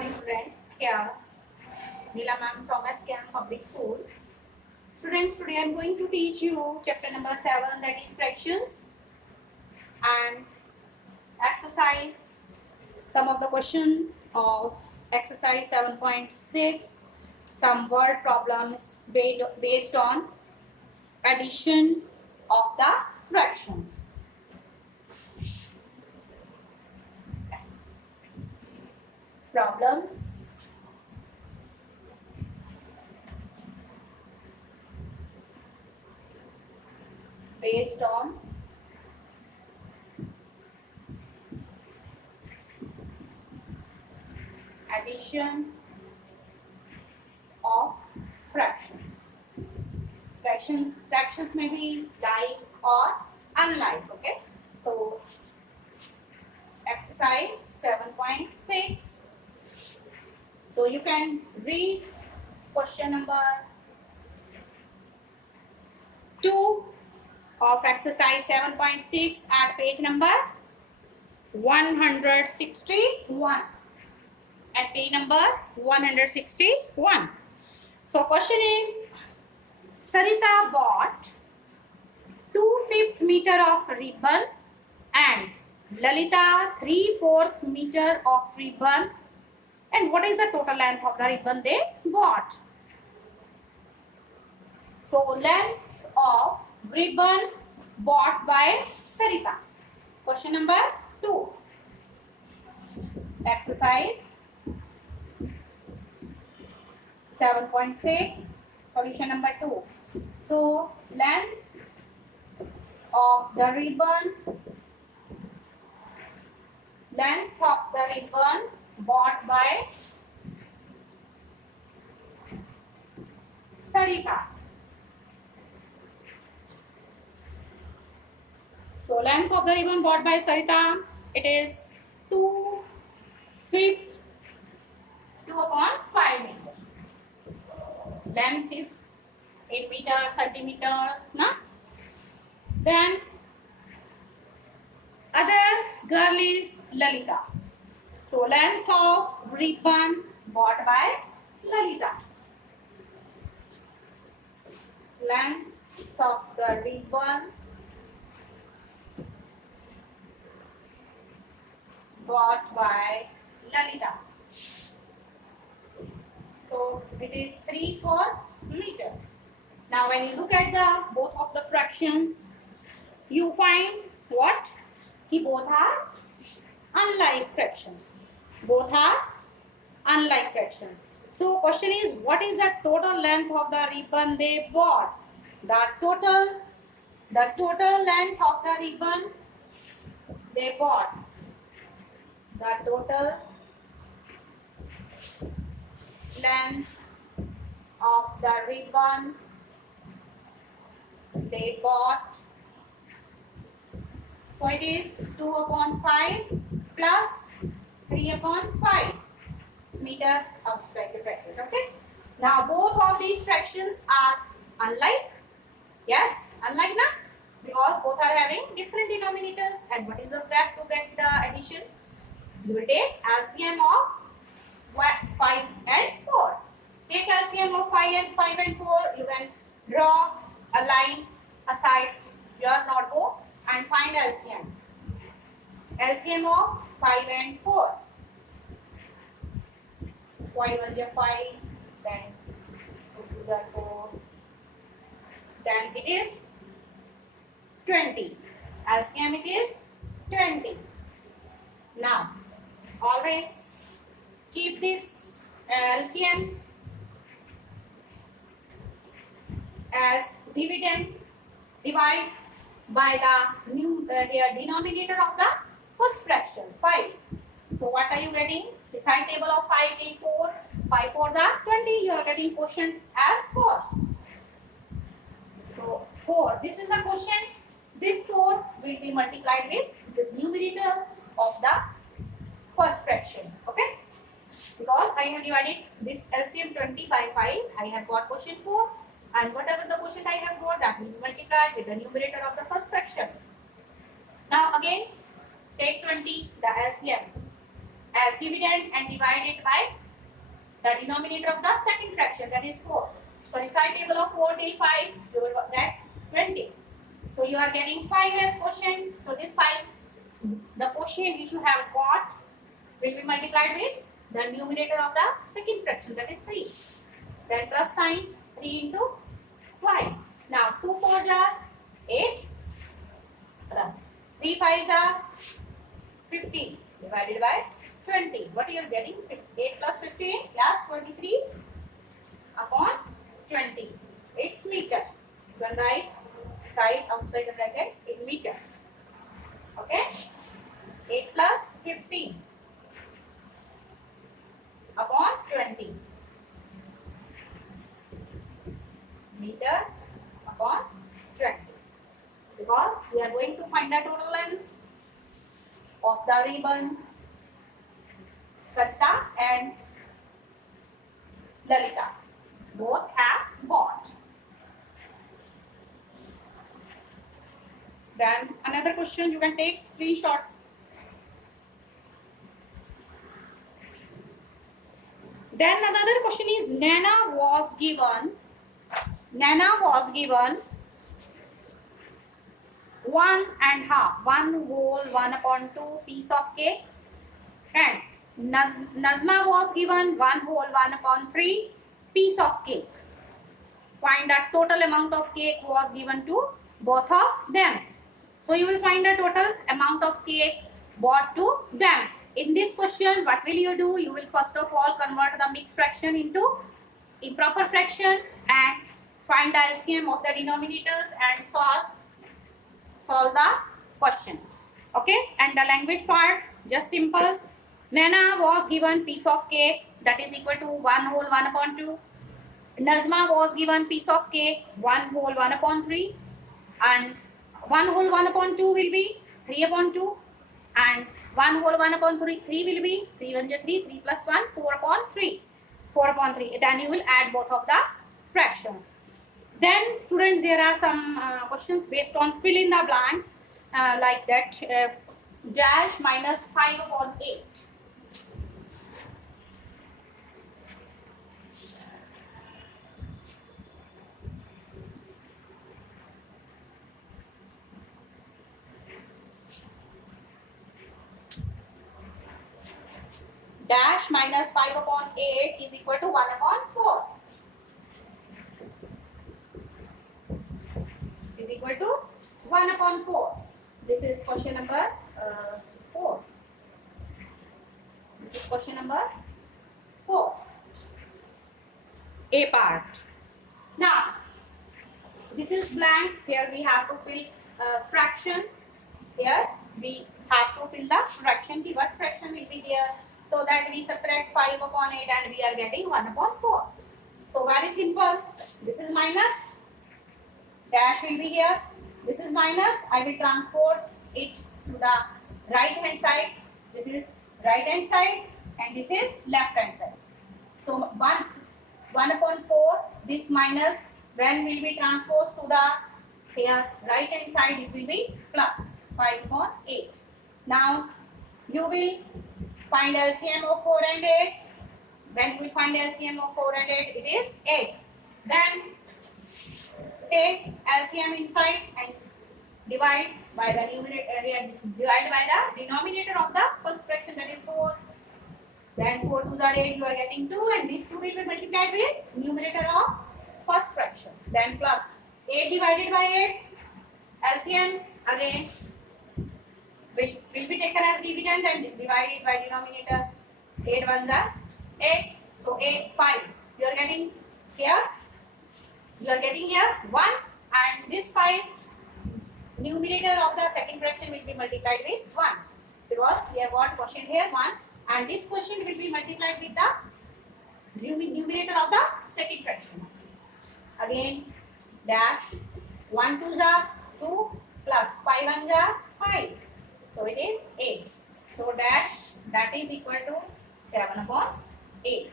morning, students. Here, Neela ma'am from SKM Public School. Students, today I am going to teach you chapter number 7, that is fractions, and exercise. Some of the question of exercise 7.6. Some word problems based on addition of the fractions. Problems based on addition of fractions. Fractions may be like or unlike. Okay, so exercise 7.6. So you can read question number 2 of exercise 7.6 at page number 161. At page number 161. So question is, Sarita bought 2/5 meter of ribbon and Lalita 3/4 meter of ribbon. And what is the total length of the ribbon they bought? So length of ribbon bought by Sarita. Question number 2. Exercise 7.6. Solution number 2. So length of the ribbon bought by Sarita. So length of the ribbon bought by Sarita, it is 2/5 meter. Length is 8 meters, centimeters, na? Then other girl is Lalita. So length of ribbon bought by Lalita. Length of the ribbon bought by Lalita. So it is 3/4 meter. Now when you look at the both of the fractions, you find what? Both are unlike fractions. Both are unlike fractions. So question is, what is the total length of the ribbon they bought? The total length of the ribbon they bought. The total length of the ribbon they bought. So it is 2/5 plus 3/5 meter outside the bracket. Okay. Now both of these fractions are unlike. Yes, unlike na? Because both are having different denominators. And what is the step to get the addition? You will take LCM of 5 and 4. Take LCM of 5 and 4. You can draw a line aside your notebook and find LCM. LCM of 5 and 4. 5 1 is 5. Then 2 2 is 4. Then it is 20. LCM it is 20. Now always keep this LCM as dividend. Divide by the denominator of the first fraction, 5. So what are you getting? Beside table of 5, take 4. 5 4s are 20. You are getting quotient as 4. So 4. This is the quotient. This 4 will be multiplied with the numerator of the first fraction. Okay? Because I have divided this LCM 20 by 5. I have got quotient 4. And whatever the quotient I have got, that will be multiplied with the numerator of the first fraction. Now again, take 20, the LCM. as dividend and divide it by the denominator of the second fraction, that is 4. So recite table of 4 till 5, you will get 20. So you are getting 5 as quotient. So this 5, the quotient which you have got will be multiplied with the numerator of the second fraction, that is 3. Then plus sign 3 into 5. Now 2 4s are 8 plus 3 5s are 15 divided by 20. What you are getting? 8 plus 15 plus 23 upon 20. It's meter. You can write side outside the bracket in meters. Okay? 8 plus 15 upon 20. Meter upon 20. Because we are going to find the total length of the ribbon Satta and Lalita. Both have bought. Then another question, you can take screenshot. Then another question is Nana was given 1/2, 1 whole 1/2 piece of cake, and Nazma was given 1 whole 1/3 piece of cake. Find the total amount of cake was given to both of them. So you will find the total amount of cake bought to them. In this question, what will you do? You will first of all convert the mixed fraction into improper fraction and find the LCM of the denominators and solve the question. Okay, and the language part, just simple. Nana was given piece of cake that is equal to 1 whole 1/2. Nazma was given piece of cake 1 whole 1/3, and 1 whole 1/2 will be 3/2, and 1 whole 1/3 will be 3 1 3, 3 plus 1 4/3. 4/3. Then you will add both of the fractions. Then students, there are some questions based on fill in the blanks like that. Dash minus 5/8. Dash minus 5/8 is equal to 1/4. Is equal to 1/4. This is question number 4. This is question number 4. A part. Now, this is blank. Here we have to fill fraction. Here we have to fill the fraction. What fraction will be there? So that we subtract 5/8 and we are getting 1/4. So very simple. This is minus. Dash will be here. This is minus. I will transport it to the right hand side. This is right hand side and this is left hand side. So 1/4. This minus, when will be transposed to the here right hand side, it will be plus 5/8. Now you will find LCM of 4 and 8. When you will find LCM of 4 and 8, it is 8. Then take LCM inside and divide by the denominator of the first fraction, that is 4. Then 4 2s are 8, you are getting 2, and these 2 will be multiplied with numerator of first fraction. Then plus 8 divided by 8, LCM again will be taken as dividend and divided by denominator. 8 1s are 8, so 8 5. You are getting here 1, and this 5 numerator of the second fraction will be multiplied with 1, because we have got quotient here 1, and this quotient will be multiplied with the numerator of the second fraction. Again dash 1 2s are 2 plus 5 1s are 5, so it is 8. So dash, that is equal to 7/8.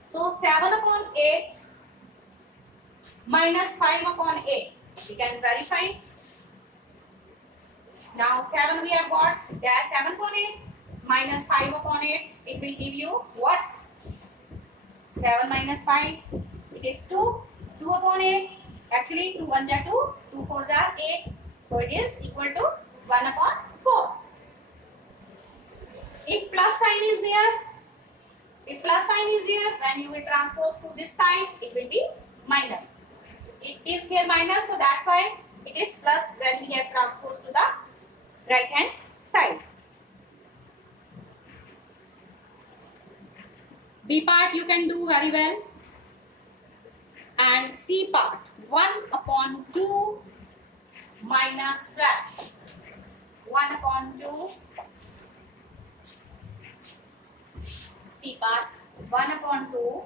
So 7/8 minus 5/8. We can verify. Now 7 we have got, dash 7/8 minus 5 upon 8, it will give you what? 7 minus 5, it is 2. 2 upon 8, actually 2 1s are 2, 2 4s are 8. So it is equal to 1 upon 4. If plus sign is there, when you will transpose to this side, it will be minus. It is here minus, so that's why it is plus when we have transposed to the right hand side. B part you can do very well. And C part, 1 upon 2 minus dash. 1 upon 2. C part, 1 upon 2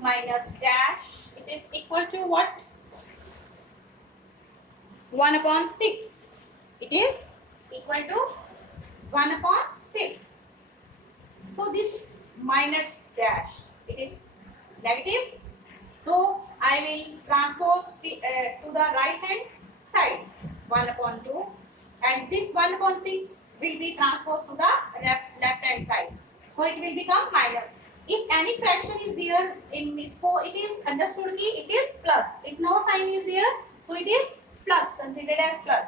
minus dash. It is equal to what? 1 upon 6. It is equal to 1 upon 6. So this minus dash, it is negative. So I will transpose to the right hand side, 1 upon 2, and this 1 upon 6 will be transposed to the left hand side. So it will become minus. If any fraction is there in this 4, it is understood it is plus. If no sign is there, so it is plus, considered as plus.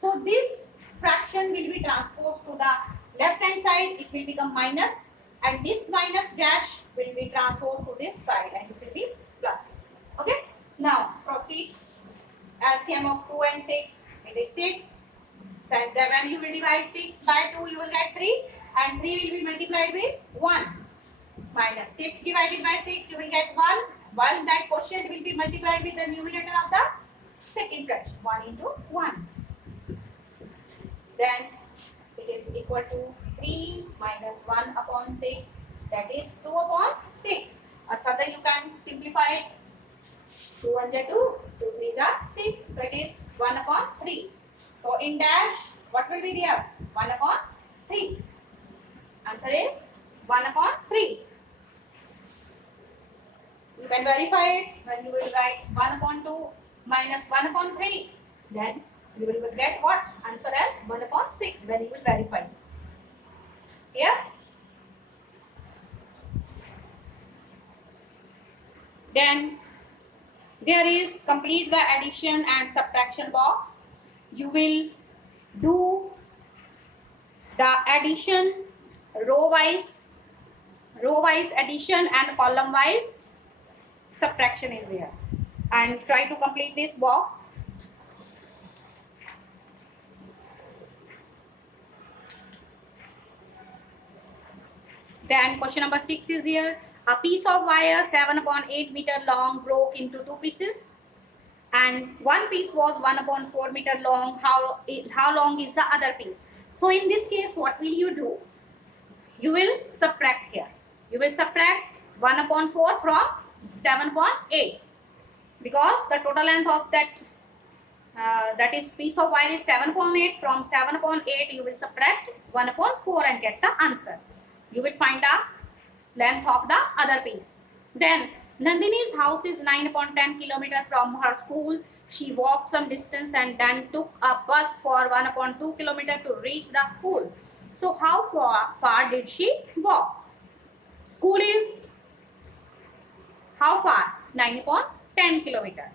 So this fraction will be transposed to the left hand side, it will become minus, and this minus dash will be transposed to this side, and it will be plus. Okay, now proceed. LCM of 2 and 6, it is 6. So when you will divide 6 by 2, you will get 3, and 3 will be multiplied with 1. Minus 6 divided by 6, you will get 1. 1 that quotient will be multiplied with the numerator of the second fraction, 1 into 1. Then it is equal to 3 minus 1 upon 6, that is 2 upon 6. Or further you can simplify it. 2 1s are 2, 2 3s are 6. So it is 1 upon 3. So in dash, what will be there? 1 upon 3. Answer is 1 upon 3. You can verify it when you will write 1 upon 2 minus 1 upon 3. Then you will get what? Answer as 1 upon 6 when you will verify. Here. Then there is complete the addition and subtraction box. You will do the addition row wise addition and column wise subtraction is there, and try to complete this box. Then question number 6 is here. A piece of wire 7 upon 8 meter long broke into 2 pieces, and one piece was 1 upon 4 meter long. How long is the other piece? So in this case, what will you do? You will subtract here. You will subtract 1 upon 4 from 7 upon 8, because the total length of that is piece of wire is 7 upon 8. From 7 upon 8, you will subtract 1 upon 4 and get the answer. You will find the length of the other piece. Then Nandini's house is 9 upon 10 kilometers from her school. She walked some distance and then took a bus for 1 upon 2 kilometers to reach the school. So how far did she walk? School is how far? 9 upon 10 kilometers.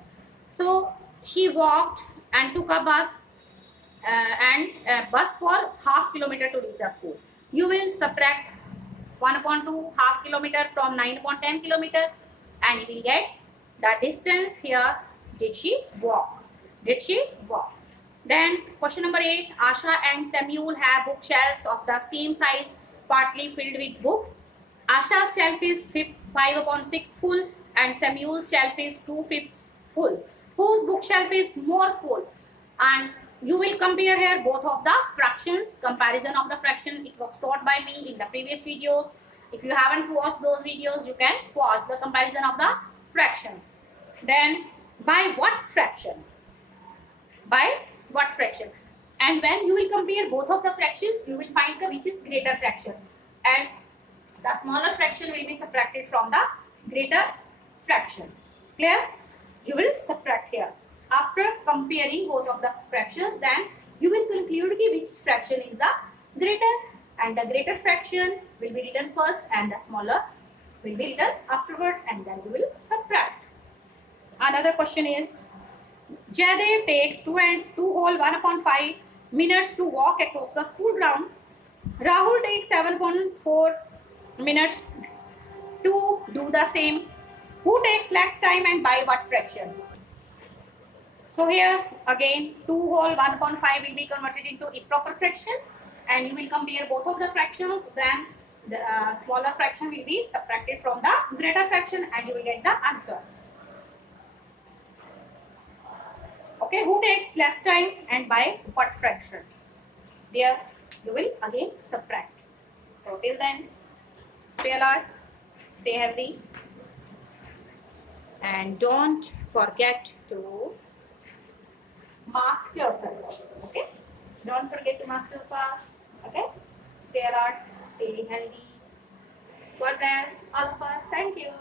So she walked and took a bus bus for half kilometer to reach the school. You will subtract 1 upon 2 half kilometer from 9 upon 10 kilometer, and you will get the distance here. Did she walk? Did she walk? Then question number 8. Asha and Samuel have bookshelves of the same size, partly filled with books. Asha's shelf is 5 upon 6 full, and Samuel's shelf is 2/5 full. Whose bookshelf is more full? And you will compare here both of the fractions. Comparison of the fraction, it was taught by me in the previous video. If you haven't watched those videos, you can watch the comparison of the fractions. Then by what fraction? By what fraction? And when you will compare both of the fractions, you will find which is greater fraction, and the smaller fraction will be subtracted from the greater fraction. Clear? You will subtract here. After comparing both of the fractions, then you will conclude which fraction is the greater, and the greater fraction will be written first and the smaller will be written afterwards, and then we will subtract. Another question is, Jaidev takes 2 whole 1/5 minutes to walk across the school ground. Rahul takes 7.4 minutes to do the same. Who takes less time and by what fraction? So here again 2 whole 1/5 will be converted into improper fraction, and you will compare both of the fractions. Then the smaller fraction will be subtracted from the greater fraction and you will get the answer. Okay, who takes less time and by what fraction? There you will again subtract. So till then, stay alert, stay healthy, and don't forget to mask yourself. Okay, don't forget to mask yourself. Okay, stay alert, stay healthy. God bless all of us. Thank you.